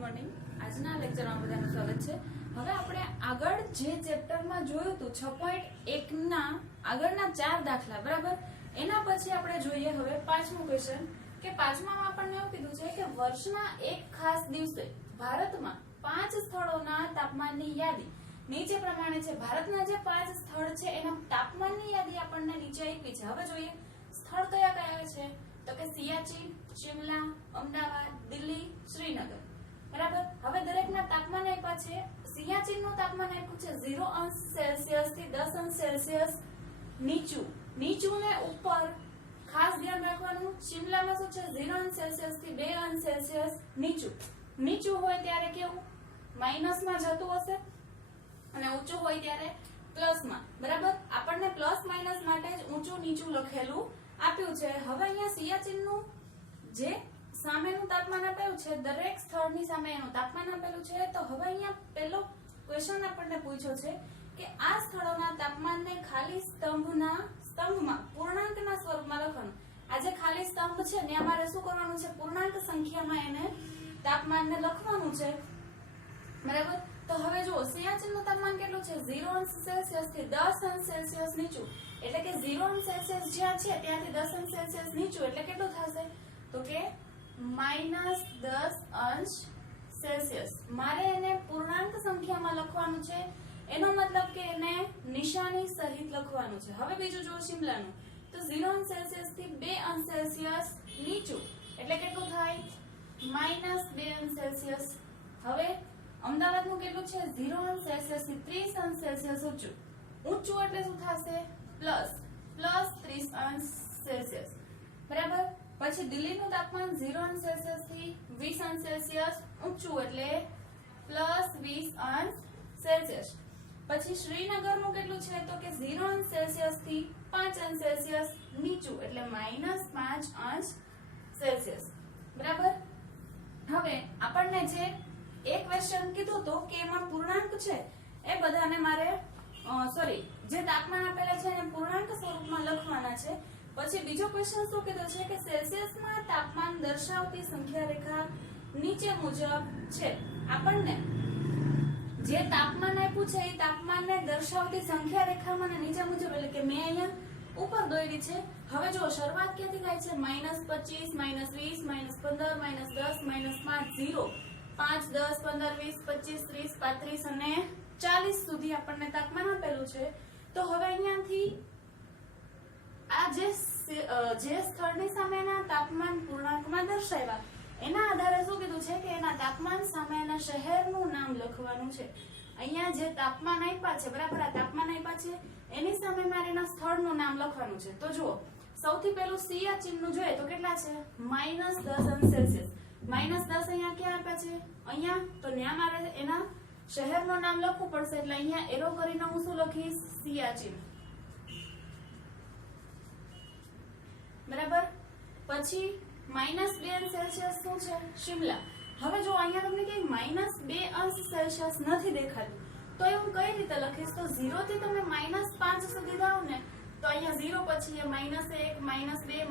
Morning. આજના લેક્ચરમાં બધાનું સ્વાગત છે. હવે આપણે આગળ જે ચેપ્ટરમાં જોયું હતું 6.1 ના આગળના 4 દાખલા બરાબર, એના પછી આપણે જોઈએ હવે પાંચમું ક્વેશ્ચન કે પાંચમામાં આપણને એવું કીધું છે કે વર્ષના એક ખાસ દિવસે ભારતમાં 5 સ્થળોના તાપમાનની યાદી નીચે પ્રમાણે છે. ભારતના જે 5 સ્થળ છે એના તાપમાનની યાદી આપણને નીચે આપી છે. હવે જોઈએ સ્થળ કયા કયા છે તો કે સિયાચીન, શિમલા, અમદાવાદ, દિલ્હી, શ્રીનગર બરાબર. હવે દરેકના તાપમાન આપ્યા છે. સિયાચીનનું તાપમાન આપ્યું છે 0°C થી 10°C નીચું ને ઉપર ખાસ ધ્યાન રાખવાનું. શિમલામાં શું છે 0°C થી 2°C નીચું હોય ત્યારે કેવું માઇનસમાં જતું હશે અને ઊંચું હોય ત્યારે પ્લસમાં બરાબર. આપણને પ્લસ માઇનસ માટે જ ઊંચું નીચું લખેલું આપ્યું છે. હવે અહીંયા સિયાચીનનું જે સામેનું તાપમાન આપેલું છે, દરેક સ્થળની સામે એનું તાપમાન આપેલું છે. તો હવે અહીંયા પહેલો ક્વેશ્ચન આપણને પૂછ્યો છે કે આ સ્થળોના તાપમાનને ખાલી સ્તંભમાં પૂર્ણાંકના સ્વરૂપમાં લખવાનું. આ જે ખાલી સ્તંભ છે ને અમારે શું કરવાનું છે, પૂર્ણાંક સંખ્યામાં એને તાપમાનને લખવાનું છે બરાબર. તો હવે જુઓ સિયાચીનનું તાપમાન કેટલું છે 0°C થી 10°C નીચું, એટલે કે 0°C જ્યાં છે ત્યાંથી 10°C નીચું એટલે કેટલું થશે તો કે -10°C. મારે એને પૂર્ણાંક સંખ્યામાં લખવાનું છે, એનો મતલબ કે એને નિશાની સહિત લખવાનું છે. હવે બીજું જો શિમલાનું તો 0°C થી 2°C નીચું એટલે કેટલું થાય -2°C. હવે અમદાવાદનું કેટલું છે 0°C થી 30°C ઊંચું એટલે શું થશે +30°C બરાબર. પછી દિલ્હીનું તાપમાન 0°C થી 20°C ઊંચું એટલે +20°C. પછી શ્રીનગરનું કેટલું છે તો કે 0°C થી 5°C નીચું એટલે -5°C બરાબર. હવે આપણને જે એક ક્વેશ્ચન કીધું તો કે એમાં પૂર્ણાંક છે એ બધાને મારે જે તાપમાન આપેલા છે એને પૂર્ણાંક સ્વરૂપમાં લખવાના છે. પછી બીજો ક્વેશ્ચન શું કીધો છે કે સેલ્સિયસમાં તાપમાન દર્શાવતી સંખ્યા રેખા નીચે મુજબ છે. આપણને જે તાપમાન આપ્યું છે એ તાપમાનને દર્શાવતી સંખ્યા રેખામાં નીચે મુજબ એટલે કે મેં અહીંયા ઉપર દોરી છે. હવે જો શરૂઆત ક્યાંથી થાય છે -25, -20, -15, -10, -5 0 5 10 15 20 25 30 35 અને 40 સુધી આપણને તાપમાન આપેલું છે. તો હવે અહીંયાથી આ જે સ્થળની સામેના તાપમાન પૂર્ણાંકમાં દર્શાવ્યા એના આધારે શું કીધું છે કે એના તાપમાન સામેના શહેરનું નામ લખવાનું છે. અહીંયા જે તાપમાન આપ્યા છે બરાબર, આ તાપમાન આપ્યા છે એની સામે મારે એના સ્થળનું નામ લખવાનું છે. તો જુઓ સૌથી પહેલું સિયાચીનનું જોઈએ તો કેટલા છે -10°C. -10 અહીંયા ક્યાં આપ્યા છે અહીંયા, તો ત્યાં મારે એના શહેરનું નામ લખવું પડશે એટલે અહીંયા એરો કરીને હું શું લખીશ સિયાચીન બરાબર. પછી -2°C શું છે શિમલા. હવે જો અહીંયા તમને કઈ -2°C નથી દેખાતું તો એ હું કઈ રીતે લખીશ, તો 0 થી તમે -5 સુધી જાઓ ને તો અહીંયા 0 પછી -1 -2 -3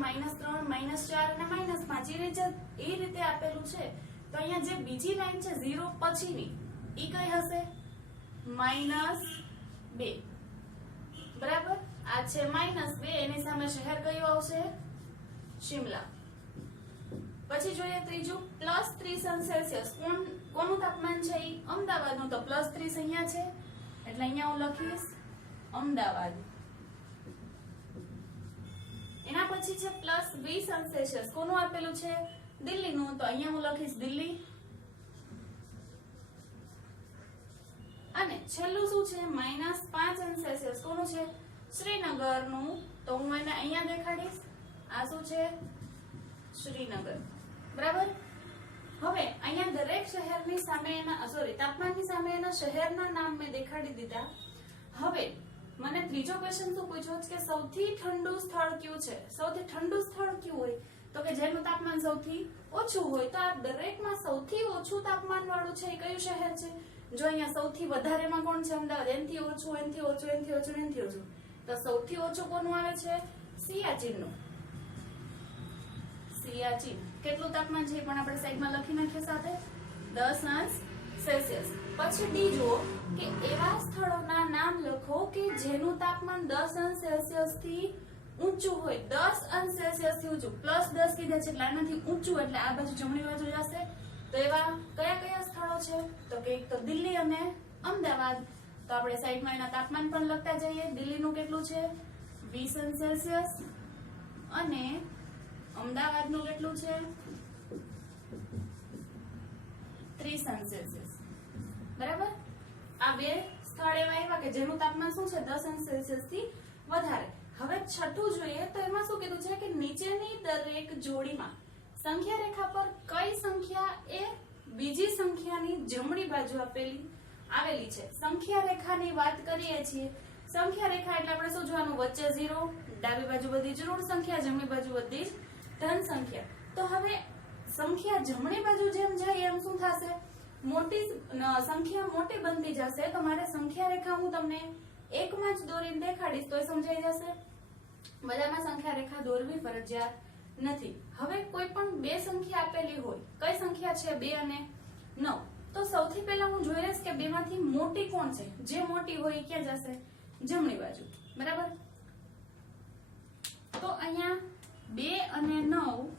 -4 અને -5 એ રીતે આપેલું છે. તો અહીંયા જે બીજી લાઈન છે 0 પછીની ઈ કઈ હશે -2 બરાબર. આ છે -2 એની સામે શહેર કયું આવશે શિમલા. પછી જોઈએ ત્રીજું +30°C. કોનું તાપમાન છે ઈ અમદાવાદનું, તો +30 અહીંયા છે એટલે અહીંયા હું લખીશ અમદાવાદ. એના પછી છે +20°C. કોનું આપેલું છે દિલ્હીનું, તો અહીંયા હું લખીશ દિલ્હી. અને છેલ્લું શું છે -5°C. કોનું છે શ્રીનગરનું, તો હું એને અહીંયા દેખાડીશ. આ શું છે શ્રીનગર બરાબર. હવે અહીંયા દરેક શહેરની સામે તાપમાનની સામે એના શહેરના નામ મેં દેખાડી દીધા. હવે મને ત્રીજો ક્વેશ્ચન શું પૂછ્યો કે સૌથી ઠંડુ સ્થળ કયું છે. સૌથી ઠંડુ સ્થળ કયું હોય તો કે જેનું તાપમાન સૌથી ઓછું હોય. તો આ દરેકમાં સૌથી ઓછું તાપમાન વાળું છે એ કયું શહેર છે. જો અહીંયા સૌથી વધારેમાં કોણ છે અમદાવાદ, એનથી ઓછું એનથી ઓછું એનથી ઓછું એનથી ઓછું, તો સૌથી ઓછું કોનું આવે છે સિયાચીનનું. સિયાચીન કેટલું તાપમાન છે પણ આપણે સાઈડમાં લખી નાખીએ સાથે 10°C। પછી ડી જુઓ કે એવા સ્થળોના નામ લખો કે જેનું તાપમાન 10°C થી ઊંચું હોય, 10°C થી ઊંચું, +10 કીધા છે એટલે આનાથી ઊંચું એટલે આ બાજુ જમણી બાજુ જશે। તો એવા કયા કયા સ્થળો છે? તો કે એક તો દિલ્હી અને અમદાવાદ। તો આપણે સાઈડમાં એના તાપમાન પણ લખતા જઈએ। દિલ્હીનું કેટલું છે? 20°C અને અમદાવાદનું કેટલું છે? 30°C। બરાબર? આ બે સ્થળ એવા આવ્યા કે જેનું તાપમાન શું છે? 10°C થી વધારે। હવે છઠ્ઠું જોઈએ તો એમાં શું કીધું છે કે નીચેની દરેક જોડીમાં સંખ્યા રેખા પર કઈ સંખ્યા એ બીજી સંખ્યાની જમણી બાજુ આવેલી છે। સંખ્યા રેખાની વાત કરીએ છીએ। સંખ્યા રેખા એટલે આપણે શું જોવાનું? વચ્ચે 0, ડાબી બાજુ બધી જ ઋણ સંખ્યા, જમણી બાજુ બધી જ ધન સંખ્યા। તો હવે સંખ્યા જમણી બાજુ જેમ જાય એમ શું થશે? મોટી સંખ્યા મોટી બનતી જશે। તો મારે સંખ્યા રેખા હું તમને એકમાં જ દોરીને દેખાડીશ તો સમજાઈ જશે। બધામાં સંખ્યા રેખા દોરવી ફરજિયાત નથી। હવે કોઈ પણ બે સંખ્યા આપેલી હોય, કઈ સંખ્યા છે? 2 અને 9। તો સૌથી પહેલા હું જોઈ લઈશ કે બેમાંથી મોટી કોણ છે? જે મોટી હોય એ ક્યાં જશે? જમણી બાજુ। બરાબર? તો અહીંયા 2 અને 9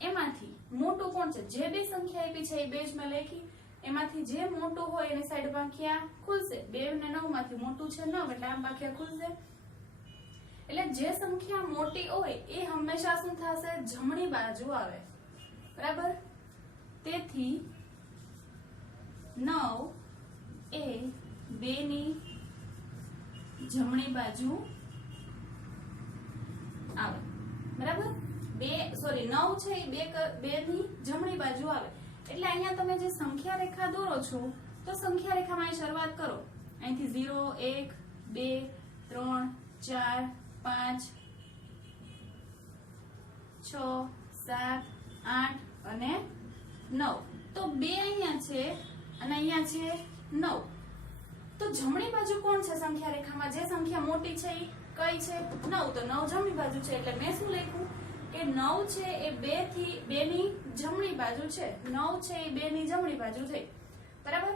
એમાંથી મોટું કોણ છે? જે બે સંખ્યા આપી છે એ બે જ મેં લખી। એમાંથી જે મોટું હોય એની સાઈડ પાંખિયા ખુલશે। 2 અને 9 માંથી મોટું છે 9 એટલે આમ પાંખિયા ખુલશે। એટલે જે સંખ્યા મોટી હોય એ હંમેશા શું થશે? જમણી બાજુ આવે। બરાબર? તેથી 9 એ 2 ની જમણી બાજુ આવે। બરાબર? 9 છે એ 2 ની જમણી બાજુ આવે। એટલે અહીંયા તમે જે સંખ્યા રેખા દોરો છો તો સંખ્યા રેખામાં શરૂઆત કરો। અહીંથી 0, 1, 2, 3, 4, 5, 6, 7, 8 અને 9। તો 2 અહીંયા છે અને અહીંયા છે 9। તો જમણી બાજુ કોણ છે સંખ્યા રેખામાં? જે સંખ્યા મોટી છે એ કઈ છે? 9। તો 9 જમણી બાજુ છે એટલે મેં શું લખ્યું કે 9 છે એ 2 ની જમણી બાજુ છે। 9 છે એ 2 ની જમણી બાજુ થઈ। બરાબર?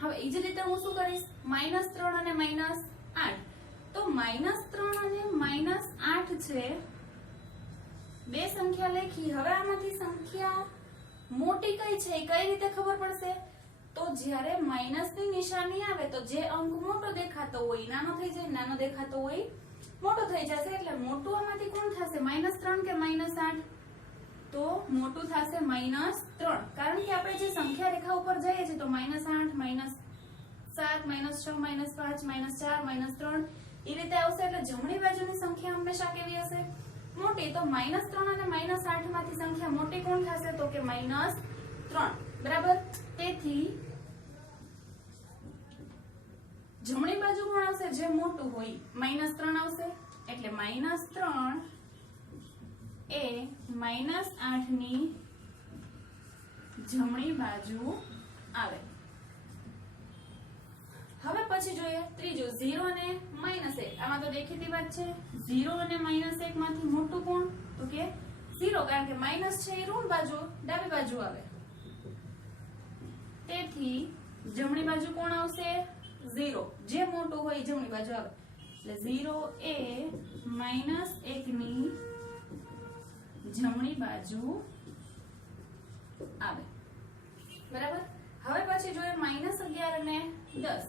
હવે એ જ રીતે હું શું કરીશ? -3 અને -8। તો -3 અને -8 છે બે સંખ્યા લખી। હવે આમાંથી સંખ્યા મોટી કઈ છે એ કઈ રીતે ખબર પડશે? તો જ્યારે માઈનસની નિશાની આવે તો જે અંક મોટો દેખાતો હોય નાનો થઈ જાય, નાનો દેખાતો હોય મોટો થઈ જશે। એટલે મોટું આમાંથી કોણ થશે? -3 કે -8? તો મોટું થશે -3, કારણ કે આપણે જે સંખ્યા રેખા ઉપર જઈએ છીએ તો -8, -7, -6, -5, -4, -3 એ રીતે આવશે। એટલે જમણી બાજુની સંખ્યા હંમેશા કેવી હશે? મોટી। તો -3 અને -8 માંથી સંખ્યા મોટી કોણ થશે? તો કે -3। બરાબર? તેથી જમણી બાજુ કોણ આવશે? જે મોટું હોય -3 આવશે। એટલે -3 એ -8 ની જમણી બાજુ આવે। હવે પછી જોઈએ ત્રીજું 0 અને -1। આમાં તો દેખીતી વાત છે 0 અને -1 માંથી મોટું કોણ? તો કે 0, કારણ કે માઈનસ છે એ ઋણ બાજુ ડાબી બાજુ આવે। તેથી જમણી બાજુ કોણ આવશે? 0। જે મોટું હોય જમણી બાજુ આવે। એટલે 0 એ -1 ની જમણી બાજુ આવે। બરાબર? હવે પછી જોઈએ -11 અને 10।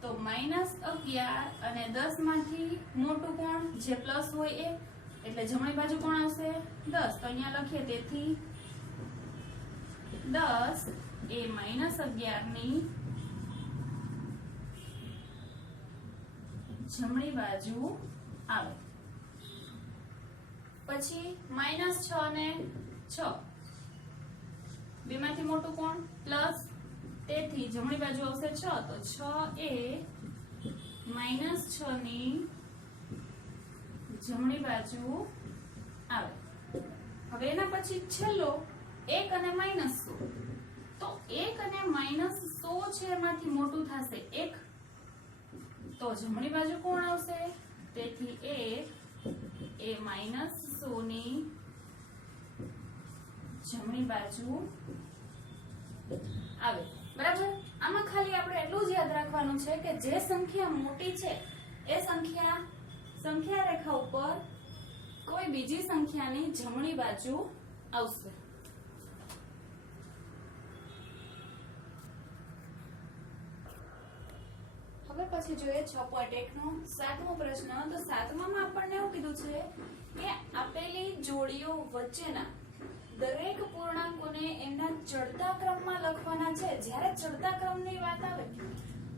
તો -11 અને 10 માંથી મોટું કોણ? જે પ્લસ હોય એ। એટલે જમણી બાજુ કોણ આવશે? 10। તો અહીંયા લખીએ તેથી 10 એ -11 ની જમણી બાજુ આવે। પછી -6 અને 6 બેમાંથી મોટું કોણ? પ્લસ। તેથી જમણી બાજુ આવશે 6। તો 6 એ -6 ની જમણી બાજુ આવે। હવે એના પછી છેલ્લો 1 અને -100। તો 1 અને -100 છે એમાંથી મોટું થશે 1। તો જમણી બાજુ કોણ આવશે? તેથી 1 એ -100 ની જમણી બાજુ આવે, બરાબર. આમાં ખાલી આપણે એટલું જ યાદ રાખવાનું છે કે જે સંખ્યા મોટી છે એ સંખ્યા રેખા ઉપર કોઈ બીજી સંખ્યાની જમણી બાજુ આવશે. હવે પછી જોઈએ 6.1 નો 7મો પ્રશ્ન. તો 7માં આપણને એવું કીધું છે કે આપેલી જોડીઓ વચ્ચેના દરેક પૂર્ણાંકોને એમના ચડતા ક્રમમાં લખવાના છે. જ્યારે ચડતા ક્રમની વાત આવે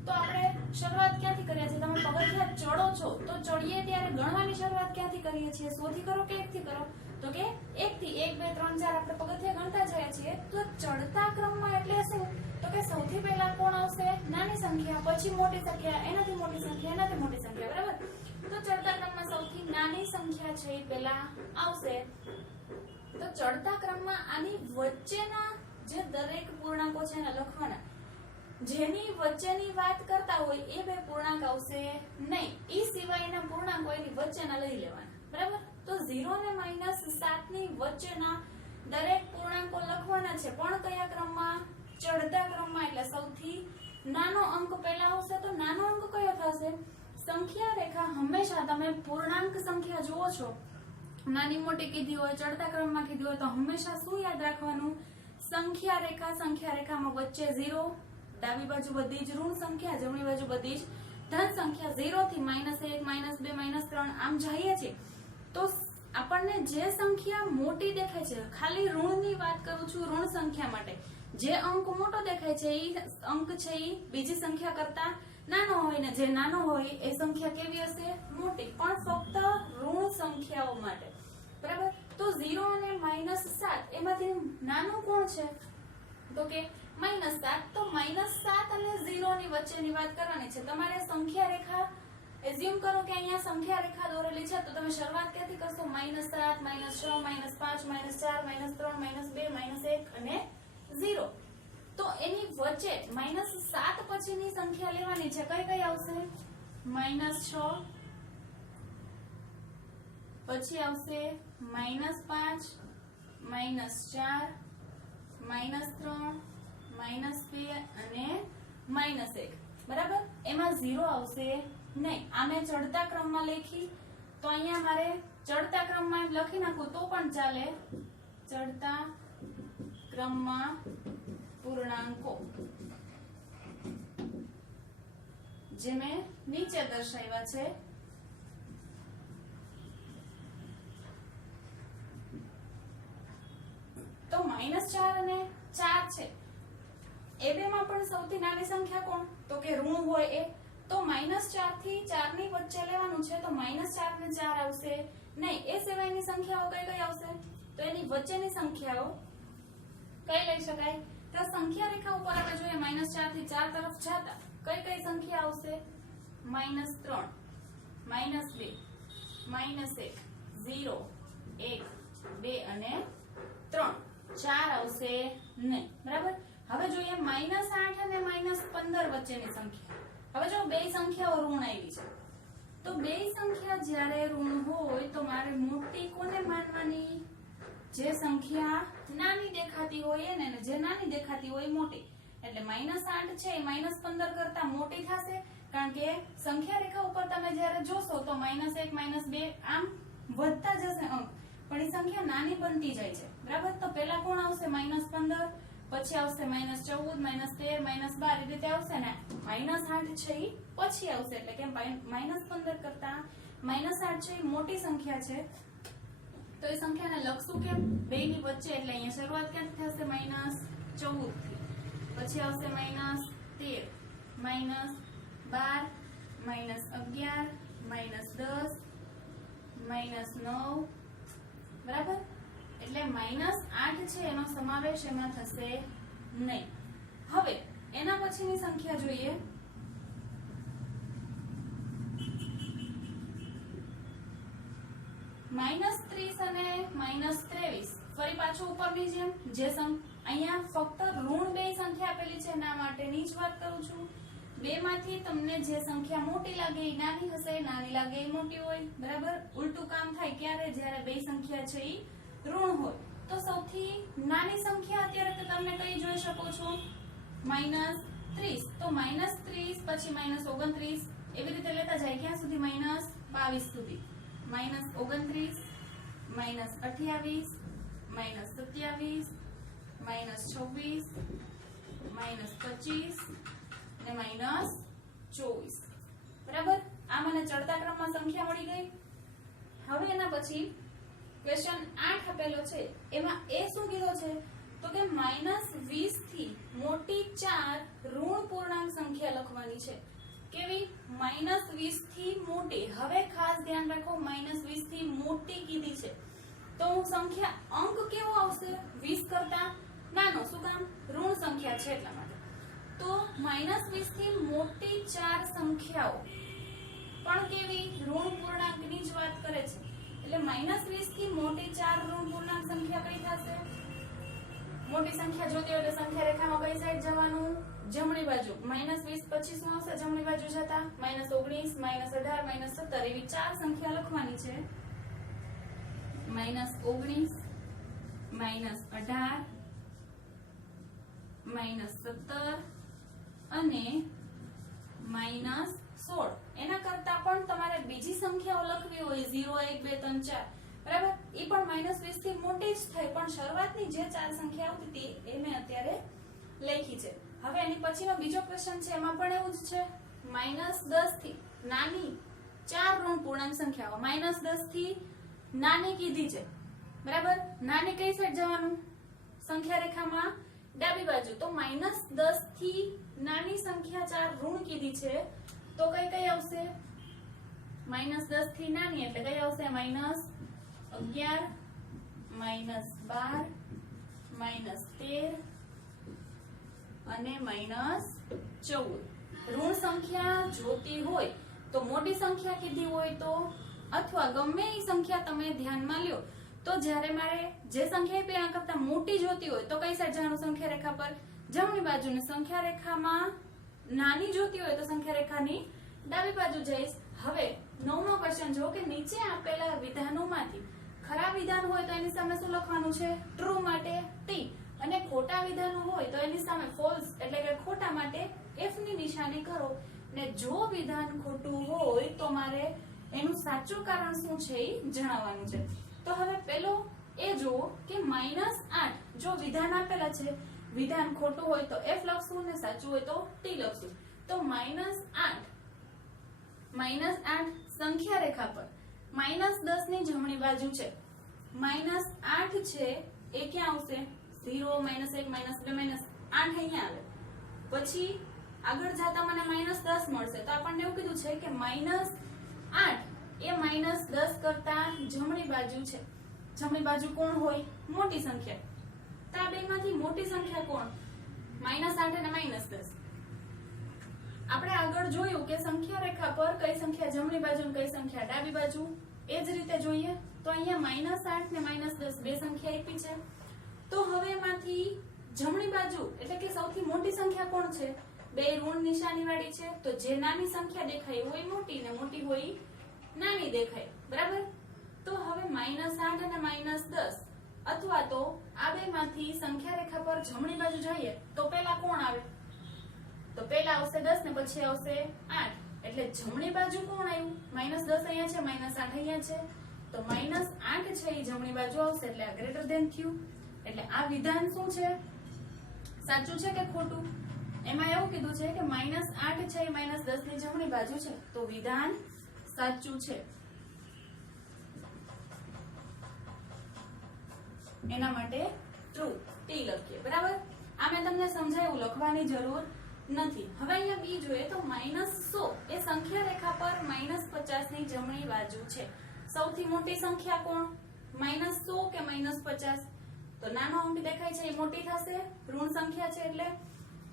તો આપણે શરૂઆત ક્યાંથી કરીએ છીએ? તમે પગથિયા ચડો છો તો ચડીએ ત્યારે ગણવાની શરૂઆત ક્યાંથી કરીએ છીએ? 100 થી કરો કે 1 થી કરો? તો કે 1 થી. 1 2 3 4 આપણે પગથિયા ગણતા જઈએ છીએ. તો ચડતા ક્રમમાં એટલે શું? તો કે સૌથી પહેલા કોણ આવશે? નાની સંખ્યા, પછી મોટી સંખ્યા, એનાથી મોટી સંખ્યા, એનાથી મોટી સંખ્યા, બરાબર. તો ચડતા ક્રમમાં સૌથી નાની સંખ્યા છે એ પહેલા આવશે. તો ચડતા ક્રમમાં આની વચ્ચેના જે દરેક પૂર્ણાંકો છે એને લખવાના. જેની વચ્ચેની વાત કરતા હોય એ બે પૂર્ણાંક આવશે નહીં. ઈ સિવાયના પૂર્ણાંકો એની વચ્ચેના લઈ લેવાના, બરાબર. તો 0 ને -7 ની વચ્ચેના દરેક પૂર્ણાંકો લખવાના છે, પણ કયા ક્રમમાં? ચડતા ક્રમમાં. એટલે સૌથી નાનો અંક પહેલા આવશે. તો નાનો અંક કયો થશે? સંખ્યા રેખા હંમેશા તમે પૂર્ણાંક સંખ્યા જુઓ છો, નાની મોટી કીધી હોય, ચડતા ક્રમમાં કીધી હોય, તો હંમેશા શું યાદ રાખવાનું? સંખ્યા રેખા. સંખ્યા રેખામાં વચ્ચે 0, ડાબી બાજુ બધી જ ઋણ સંખ્યા, જમણી બાજુ બધી જ ધન સંખ્યા. 0 થી -1 -2 -3 આમ જઈએ છીએ. તો આપણને જે સંખ્યા મોટી દેખાય છે, ખાલી ઋણની વાત કરું છું, ઋણ સંખ્યા માટે જે અંક મોટો દેખાય છે એ અંક છે એ બીજી સંખ્યા કરતા નાનો હોય, ને જે નાનો હોય એ સંખ્યા કેવી હશે? મોટી. પણ ફક્ત ઋણ સંખ્યાઓ માટે, બરાબર. તો 0 અને -7 એમાંથી નાનું કોણ છે? તો કે -7. તો -7 અને 0 ની વચ્ચેની વાત કરવાની છે. તમારે સંખ્યા રેખા એઝ્યુમ કરો કે અહીંયા સંખ્યા રેખા દોરેલી છે, તો તમે શરૂઆત ક્યાંથી કરશો? -7 -6 -5 -4 -3 -2 -1 અને 0. તો એની વચ્ચે -7 પછીની સંખ્યા લેવાની છે. કઈ કઈ આવશે? -6, પછી આવશે -5 -4 -3 -2 અને -1, બરાબર. એમાં 0 આવશે નહીં. આને ચડતા ક્રમમાં લખી તો અહીંયા મારે ચડતા ક્રમમાં લખી નાખું તો પણ ચાલે. ચડતા ક્રમમાં પૂર્ણાંકો જે મેં નીચે દર્શાવ્યા છે. તો -4 અને 4 છે એ બેમાં પણ સૌથી નાની સંખ્યા કોણ? તો કે ઋણ હોય એ. તો -4 થી 4 ની વચ્ચે લેવાનું છે. તો -4 ને 4 આવશે નહીં. એ સિવાયની સંખ્યાઓ કઈ કઈ આવશે? તો એની વચ્ચેની સંખ્યાઓ કઈ લઈ શકાય? તો સંખ્યા રેખા ઉપર આપણે જોઈએ -4 થી 4 તરફ જતા કઈ કઈ સંખ્યા આવશે? -3 -2 -1 0 1 2 અને 3. 4 આવશે નહીં, બરાબર. હવે જોઈએ -8 અને -15 વચ્ચેની સંખ્યા. હવે જો બે સંખ્યાઓ ઋણ આવી છે, તો બે સંખ્યા જ્યારે ઋણ હોય તો મારે મોટી કોને માનવાની? જે સંખ્યા નાની દેખાતી હોય એને, જે નાની દેખાતી હોય મોટી. એટલે -8 છે એ -15 કરતા મોટી થશે, કારણ કે સંખ્યા રેખા ઉપર તમે જ્યારે જોશો તો -1 -2 આમ વધતા જશે અંક, પણ એ સંખ્યા નાની બનતી જાય છે, બરાબર. તો પહેલા કોણ આવશે? -15, પછી આવશે -14 -13 -12 એ રીતે આવશે ને. -8 છે એ પછી આવશે, એટલે કે -15 કરતા -8 છે એ મોટી સંખ્યા છે. તો એ સંખ્યાને લખશું કેમ? બે ની વચ્ચે. એટલે અહીંયા શરૂઆત ક્યાંથી થશે? -14 થી. પછી આવશે -13 -12 -11 -10 -9, બરાબર. એટલે -8 છે એનો સમાવેશ એમાં થશે નહીં. હવે એના પછીની સંખ્યા જોઈએ. -30 અને -23. ફરી પાછું ઉપરની જેમ જે અહીંયા ફક્ત ઋણ બે સંખ્યા આપેલી છે એના માટેની જ વાત કરું છું. બે માંથી તમને જે સંખ્યા મોટી લાગે એ નાની હશે, નાની લાગે એ મોટી હોય, બરાબર. ઉલટું કામ થાય ક્યારે? જ્યારે બે સંખ્યા છે એ ઋણ હોય. તો સૌથી નાની સંખ્યા અત્યારે તો તમને કઈ જોઈએ જોઈ શકો છો -30, તો -30 પછી -29 એવી રીતે લેતા જાય ક્યાં સુધી -22 સુધી, -29 -28 -27 -26 -25 અને -24 બરાબર. આ મને ચડતા ક્રમમાં સંખ્યા મળી ગઈ. હવે એના પછી ક્વેશ્ચન 8 આપેલો છે, એમાં એ શું કીધો છે તો કે -20 થી મોટી 4 ઋણ પૂર્ણાંક સંખ્યા લખવાની છે. કેવી? -20 થી મોટી. હવે ખાસ ધ્યાન રાખો, -20 થી મોટી કીધી છે તો હું સંખ્યા અંક કેવો આવશે? 20 કરતા નાનો. શું કામ? ઋણ સંખ્યા છે એટલા માટે. તો -20 થી મોટી 4 સંખ્યાઓ પણ કેવી? ઋણ પૂર્ણાંકની જ વાત કરે છે. એટલે -20 થી મોટી 4 ઋણ પૂર્ણાંક સંખ્યા કઈ થશે? મોટી સંખ્યા જોતી હોય તો સંખ્યા રેખામાં કઈ સાઈડ જવાનું? જમણી બાજુ. -20 પછી શું આવશે જમણી બાજુ જતા? -19 -18 -17 એવી 4 સંખ્યા લખવાની છે. -19 -18 -17 અને -16. એના કરતા પણ તમારે બીજી સંખ્યાઓ લખવી હોય 0 1 2 3 4 બરાબર, એ પણ -20 થી મોટી જ થાય, પણ શરૂઆતની જે 4 સંખ્યા આવતી હતી એ મેં અત્યારે લખી છે. હવે એની પછીનો બીજો ક્વેશ્ચન છે, એમાં પણ એવું જ છે. -10 થી નાની 4 ઋણ પૂર્ણાંક સંખ્યાઓ. -10 થી નાની કીધી છે બરાબર. નાની કઈ સાઈડ જવાનું? સંખ્યા રેખામાં ડાબી બાજુ. તો -10 થી નાની સંખ્યા 4 ઋણ કીધી છે તો કઈ કઈ આવશે? -10 થી નાની એટલે કઈ આવશે? -11 -12 -13 અને -14. ઋણ સંખ્યા જોતી હોય તો મોટી સંખ્યા કીધી હોય તો, અથવા ગમે એ સંખ્યા તમે ધ્યાનમાં લ્યો તો જ્યારે મારે જે સંખ્યા આપી એના કરતા મોટી જોતી હોય તો કઈ સાઈડ જવાનું? સંખ્યા રેખા પર જમણી બાજુ. ને સંખ્યા રેખામાં નાની જોતી હોય તો સંખ્યા રેખાની ડાબી બાજુ જઈશ. હવે 9મો ક્વેશ્ચન જો કે નીચે આપેલા વિધાનોમાંથી ખરા વિધાન હોય તો એની સામે શું લખવાનું છે? ટ્રુ માટે T, અને ખોટા વિધાનો હોય તો એની સામે ફોલ્સ એટલે કે ખોટા માટે F ની નિશાની કરો. ને જો વિધાન ખોટું હોય તો મારે એનું સાચું કારણ શું છે એ જણાવવાનું છે. તો હવે પેલો એ જુઓ કે -8 જો વિધાન આપેલા છે, વિધાન ખોટું હોય તો F લખશું ને સાચું હોય તો T લખશું. તો -8 સંખ્યા રેખા પર -10 ની જમણી બાજુ છે. -8 છે એ ક્યાં આવશે? 0 -1 -2 -8 અહીંયા આવે. પછી આગળ જતા મને -10 મળશે તો આપણને એવું કીધું છે કે -8 એ -10 કરતા જમણી બાજુ છે. જમણી બાજુ કોણ હોય? મોટી સંખ્યા. તો આ બેમાંથી મોટી સંખ્યા કોણ? -8 અને -10. આપણે આગળ જોયું કે સંખ્યા રેખા પર કઈ સંખ્યા જમણી બાજુ અને કઈ સંખ્યા ડાબી બાજુ. એ જ રીતે જોઈએ તો અહીંયા -8 ને -10 બે સંખ્યા આપી છે. તો હવે એમાંથી જમણી બાજુ એટલે કે સૌથી મોટી સંખ્યા કોણ છે? બે ઋણ નિશાની વાળી છે. તો જે નાની સંખ્યા દેખાય હોય મોટી ને મોટી હોય નાની દેખાય બરાબર. તો હવે -8 અને -10 અથવા તો આ બેમાંથી સંખ્યા રેખા પર જમણી બાજુ જઈએ તો પહેલા કોણ આવે? તો પહેલા આવશે 10 ને પછી આવશે 8. એટલે જમણી બાજુ કોણ આવ્યું? -10 અહીંયા છે, -8 અહીંયા છે. તો -8 છે એ જમણી બાજુ આવશે એટલે આ ગ્રેટર ધેન થયું. એટલે આ વિધાન શું છે? સાચું છે કે ખોટું? એમાં એવું કીધું છે કે -8 છે એ -10 ની જમણી બાજુ છે તો વિધાન સાચું છે. એના માટે ટ્રુ T લખીએ બરાબર. આ મેં તમને સમજાયું, લખવાની જરૂર નથી. હવે અહીંયા બી જોઈએ તો -100 એ સંખ્યા રેખા પર -50 ની જમણી બાજુ છે. સૌથી મોટી સંખ્યા કોણ? -100 કે -50? તો નાનો અંક દેખાય છે એ મોટી થશે, ઋણ સંખ્યા છે એટલે.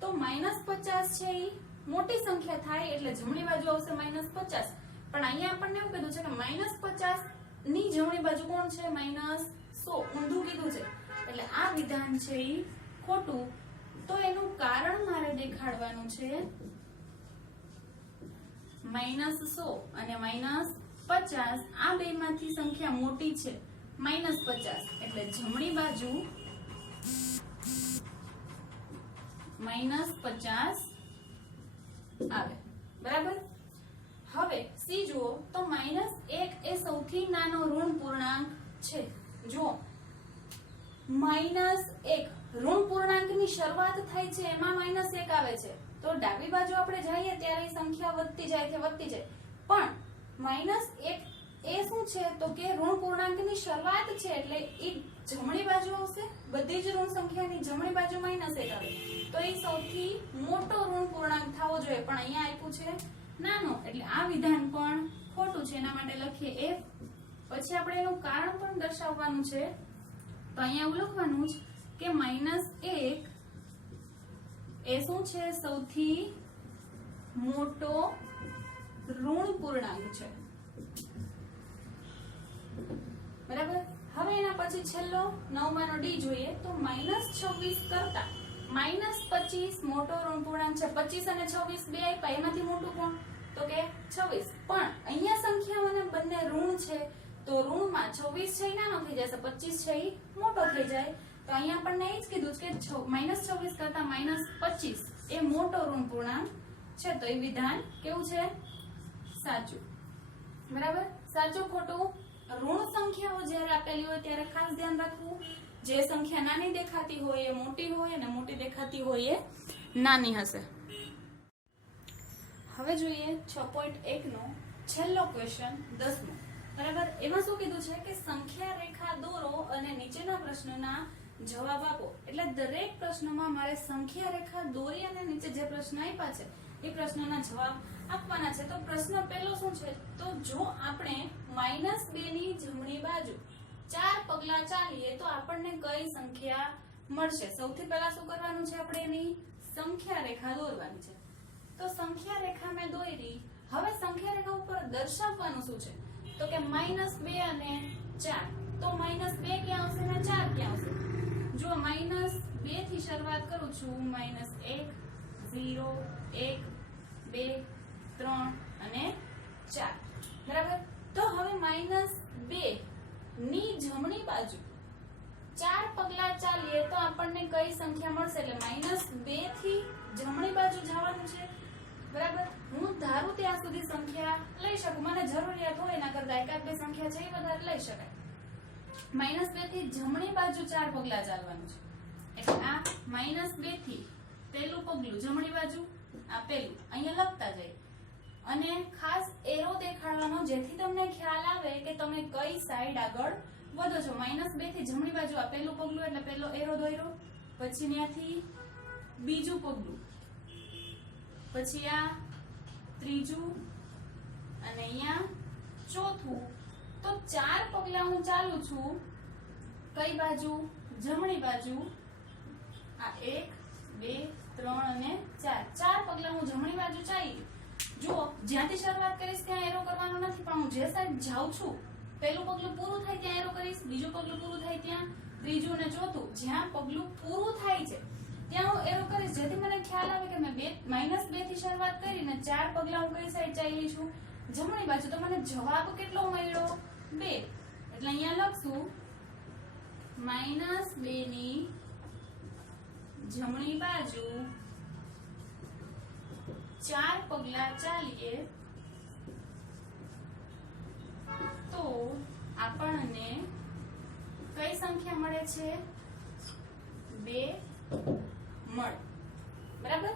તો -50 છે એ મોટી સંખ્યા થાય એટલે જમણી બાજુ આવશે -50. પણ અહીંયા આપણને એવું કીધું છે કે -50 ની જમણી બાજુ કોણ છે? -100. ઊંધું કીધું છે એટલે આ વિધાન છે એ ખોટું. તો એનું કારણ મારે દેખાડવાનું છે. -100 અને -50 આ બેમાંથી સંખ્યા મોટી છે, -50 એટલે જમણી બાજુ 50 છે. -50 ની જમણી બાજુ 50 છે એટલે જમણી બાજુ આવશે -50. -50 ની જમણી બાજુ 50 છે એટલે જમણી બાજુ આવશે -50. -50 આવે, બરાબર. હવે સી જુઓ તો -1 એ સૌથી નાનો ઋણ પૂર્ણાંક છે. જુઓ -1 ઋણ પૂર્ણાંકની શરૂઆત થાય છે એમાં -1 આવે છે, તો ડાબી બાજુ આપણે જઈએ ત્યારે સંખ્યા વધતી જાય છે, પણ -1 એ શું છે તો કે ઋણ પૂર્ણાંકની શરૂઆત છે એટલે એ જમણી બાજુ આવશે. બધી જ ઋણ સંખ્યાની જમણી બાજુ -1 આવે તો એ સૌથી મોટો ઋણ પૂર્ણાંક થવો જોઈએ, પણ અહીંયા આપ્યું છે નાનો, એટલે આ વિધાન પણ ખોટું છે. એના માટે લખીએ F. પછી આપણે એનું કારણ પણ દર્શાવવાનું છે, તો અહીંયા એવું લખવાનું છે કે -1 એ શું છે સૌથી મોટો ઋણ પૂર્ણાંક છે, બરાબર. હવે એના પછી છેલ્લો 9માંનો D જોઈએ તો -26 કરતા -25 મોટો ઋણ પૂર્ણાંક છે. 25 અને 26 બે આપ્યા, એમાંથી મોટું કોણ તો કે 26, પણ અહીંયા સંખ્યાઓને બંને ઋણ છે તો ઋણમાં 26 છે એ નાનો થઈ જશે, 25 છે એ મોટો થઈ જાય. તો અહીંયા આપણને એ જ કીધું કે -26 કરતા -25 એ મોટો ઋણ પૂર્ણાંક છે, તો એ વિધાન કેવું છે સાચું, બરાબર. સાચું ખોટું ઋણ સંખ્યાઓ જ્યારે આપેલી હોય ત્યારે ખાસ ધ્યાન રાખવું, જે સંખ્યા નાની દેખાતી હોય એ મોટી હોય અને મોટી દેખાતી હોય એ નાની હશે. હવે જોઈએ 6.1 નો છેલ્લો ક્વેશ્ચન 10મો, બરાબર. એમાં શું કીધું છે કે સંખ્યા રેખા દોરો અને નીચેના પ્રશ્નના જવાબ આપો. એટલે દરેક પ્રશ્નમાં મારે સંખ્યા રેખા દોરી અને નીચે જે પ્રશ્ન આપ્યા છે એ પ્રશ્નના જવાબ આપવાના છે. તો પ્રશ્ન પહેલો શું છે તો જો આપણે -2 ની જમણી બાજુ 4 પગલા ચાલીએ તો આપણને કઈ સંખ્યા મળશે. સૌથી પહેલા શું કરવાનું છે, આપણે એની સંખ્યા રેખા દોરવાની છે. તો સંખ્યા રેખા મેં દોરી. હવે સંખ્યા રેખા ઉપર દર્શાવવાનું શું છે તો કે -2 અને 4. તો -2 ક્યાં આવશે અને 4 ક્યાં આવશે? જો -2 થી શરૂઆત કરું છું, -1 0 1 2 3 અને 4, બરાબર. તો હવે -2 ની જમણી બાજુ 4 પગલા ચાલીએ તો આપણને કઈ સંખ્યા મળશે? એટલે -2 થી જમણી બાજુ જવાનું છે, બરાબર. હું ધારું ત્યાં સુધી સંખ્યા લઈ શકું, મને જરૂરિયાત હોય એના કરતા એકાદ બે સંખ્યા છે એ વધારે લઈ શકાય. -2 થી જમણી બાજુ 4 પગલા ચાલવાનું છે, એટલે આ -2 થી પહેલું પગલું જમણી બાજુ, આ પહેલું અહીંયા લખતા જાય અને ખાસ એરો દેખાડવાનો જેથી તમને ખ્યાલ આવે કે તમે કઈ સાઈડ આગળ વધો છો. -2 થી જમણી બાજુ આ પહેલું પગલું એટલે પહેલો એરો દોર્યો, પછી ત્યાંથી બીજું પગલું, પછી આ ત્રીજું અને અહીંયા ચોથું. તો 4 પગલા હું ચાલું છું કઈ બાજુ? જમણી બાજુ. આ 1 2 3 અને 4 પગલા હું જમણી બાજુ ચાલી. જો જ્યાંથી શરૂઆત કરીશ ત્યાં એરો કરવાનો નથી, પણ હું જે સાઈડ જાઉં છું પહેલું પગલું પૂરું થાય ત્યાં એરો કરીશ, બીજું પગલું પૂરું થાય ત્યાં, ત્રીજું અને ચોથું જ્યાં પગલું પૂરું થાય છે ત્યાં હું એરો કરીશ, જેથી મને ખ્યાલ આવે કે મેં -2 થી શરૂઆત કરીને 4 પગલા હું કઈ સાઈડ ચાલી છું? જમણી બાજુ. તો મને જવાબ કેટલો મળ્યો? 2. એટલે અહીંયા લખશું -2 ની જમણી બાજુ 4 પગલા ચાલીએ તો આપણને કઈ સંખ્યા મળે છે? 2 મળે, બરાબર.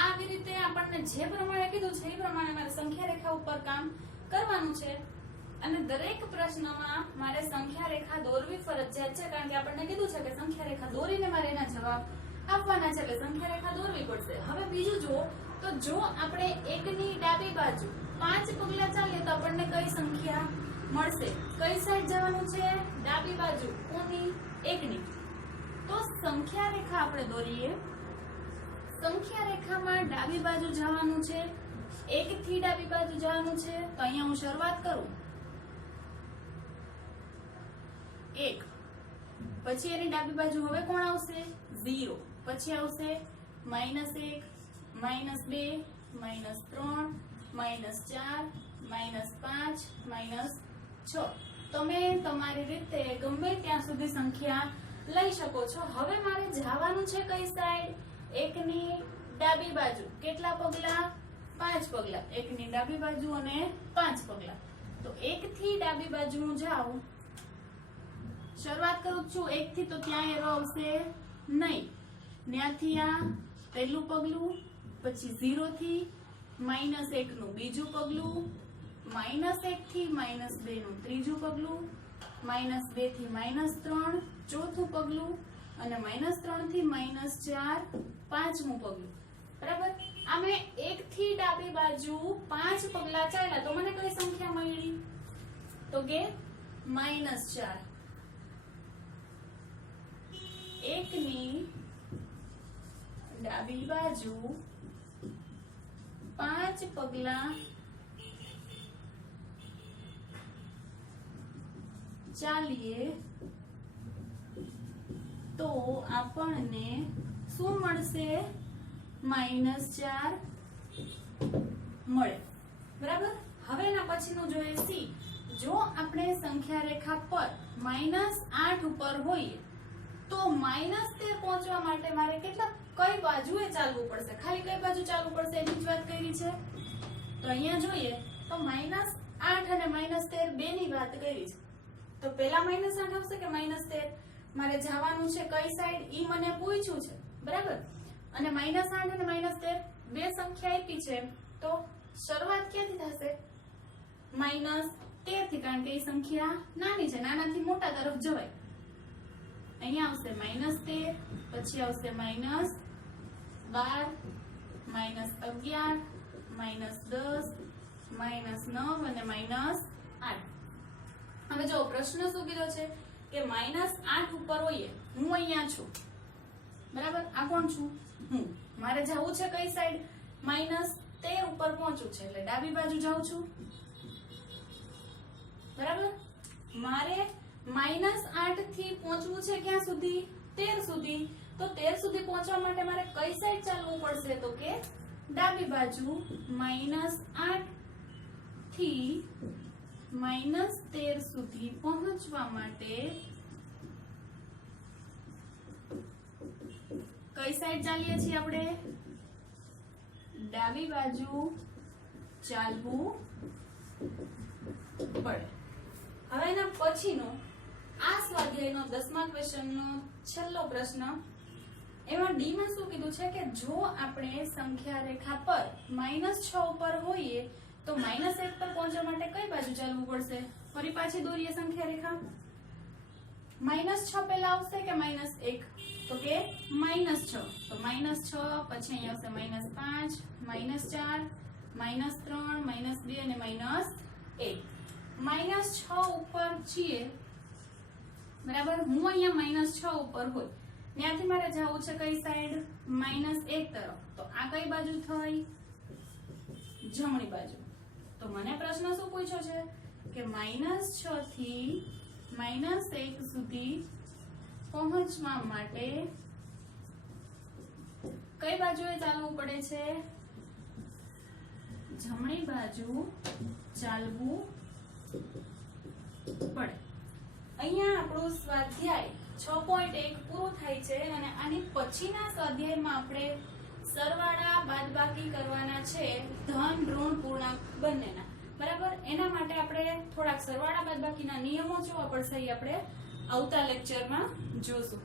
આવી રીતે આપણને જે પ્રમાણે કીધું છે એ પ્રમાણે મારે સંખ્યા રેખા ઉપર કામ કરવાનું છે અને દરેક પ્રશ્નમાં મારે સંખ્યા રેખા દોરવી ફરજિયાત છે, કારણ કે આપણને કીધું છે કે સંખ્યા રેખા દોરીને મારે એના જવાબ આપવાના છે, એટલે સંખ્યા રેખા દોરવી પડશે. હવે બીજું જુઓ તો જો આપણે 1 ની ડાબી બાજુ 5 પગલા ચાલીએ તો આપણને કઈ સંખ્યા મળશે? કઈ સાઈડ જવાનું છે? ડાબી બાજુ. કોની? 1 ની. તો સંખ્યા રેખા આપણે દોરીએ. સંખ્યા રેખામાં ડાબી બાજુ જવાનું છે, 1 થી ડાબી બાજુ જવાનું છે. તો અહીંયા હું શરૂઆત કરું 1, પછી એની ડાબી બાજુ હવે કોણ આવશે? 0, પછી આવશે -1 -2 -3 -4 -5 -6. તમે તમારી રીતે ગમે ત્યાં સુધી સંખ્યા લઈ શકો છો. હવે મારે જવાનું છે કઈ સાઈડ? એકની ડાબી બાજુ કેટલા પગલા? 5 પગલા. એકની ડાબી બાજુ અને 5 પગલા. તો 1 થી ડાબી બાજુ હું જાઉં, શરૂઆત કરું છું 1 થી, તો ત્યાં એરો આવશે નહીં. ત્યાંથી આ પહેલું પગલું, પછી 0 થી -1 નું બીજું પગલું, -1 થી -2 નું ત્રીજું પગલું, -2 થી -3 ચોથું પગલું અને -3 થી -4 પાંચમું પગલું. બરાબર? આ મેં 1 થી ડાબી બાજુ 5 પગલા ચાલ્યા તો મને કઈ સંખ્યા મળી? તો કે -4. એકની ડાબી બાજુ 5 પગલા ચાલીએ તો આપણને શું મળશે? -4 મળે. બરાબર? હવે એના પછીનું જોઈએ સી. જો આપણે સંખ્યા રેખા પર -8 ઉપર હોઈએ તો -13 પહોંચવા માટે મારે કઈ બાજુએ ચાલવું પડશે? ખાલી કઈ બાજુ ચાલવું પડશે એની જ વાત કરી છે. તો અહીંયા જોઈએ તો -8 અને -13 બેની વાત કરી છે. તો પેલા -8 આવશે કે -13? મારે જવાનું છે કઈ સાઈડ ઈ મને પૂછ્યું છે. બરાબર? અને -8 અને -13 બે સંખ્યા આપી છે તો શરૂઆત ક્યાંથી થશે? -13 થી, કારણ કે એ સંખ્યા નાની છે, નાનાથી મોટા તરફ જવાય. અહીંયા આવશે -13, પછી આવશે -12, -11, -10, -9 અને -8. હવે જો પ્રશ્ન શું કીધો છે કે -8 ઉપર હોઈએ. હું અહીંયા છું. બરાબર? આ કોણ છું? હું. મારે જવું છે કઈ સાઈડ? -13 ઉપર પહોંચવું છે એટલે ડાબી બાજુ જાઉં છું. બરાબર? મારે -8 થી પહોંચવું છે ક્યાં સુધી? 13 સુધી. તો 13 સુધી પહોંચવા માટે મારે કઈ સાઈડ ચાલવું પડશે? તો કે ડાબી બાજુ. -8 થી -13 સુધી પહોંચવા માટે કઈ સાઈડ ચાલીએ છીએ આપણે? ડાબી બાજુ ચાલવું પડે. હવે એના પછીનો આ સ્વાધ્યાયનો 10મા ક્વેશ્ચનનો છેલ્લો પ્રશ્ન. એમાં ડી માં શું કીધું છે કે જો આપણે સંખ્યા રેખા પર -6 ઉપર હોઈએ તો -1 પર પહોંચવા માટે કઈ બાજુ ચાલવું પડશે? ફરી પાછી દોરીએ સંખ્યા રેખા. -6 પહેલા આવશે કે -1? તો કે -6. તો -6 પછી અહીંયા આવશે -5, -4, -3, -2 અને -1. -6 ઉપર છીએ. બરાબર? હું અહીંયા -6 ઉપર હોય, ત્યાંથી મારે જવું છે કઈ સાઈડ? -1 તરફ. તો આ કઈ બાજુ થઈ? જમણી બાજુ. તો મને પ્રશ્ન શું પૂછ્યો છે કે -6 થી -1 સુધી પહોંચવા માટે કઈ બાજુએ ચાલવું પડે છે? જમણી બાજુ ચાલવું પડે. અહીંયા આપણું સ્વાધ્યાય 6.1 પૂરું થાય છે અને આની પછીના સ્વાધ્યાયમાં આપણે સરવાળા બાદબાકી કરવાના છે, ધન ઋણ પૂર્ણાંક બંનેના. બરાબર? એના માટે આપણે થોડાક સરવાળા બાદબાકીના નિયમો જોવા પડશે, એ આપણે આવતા લેક્ચરમાં જોશું.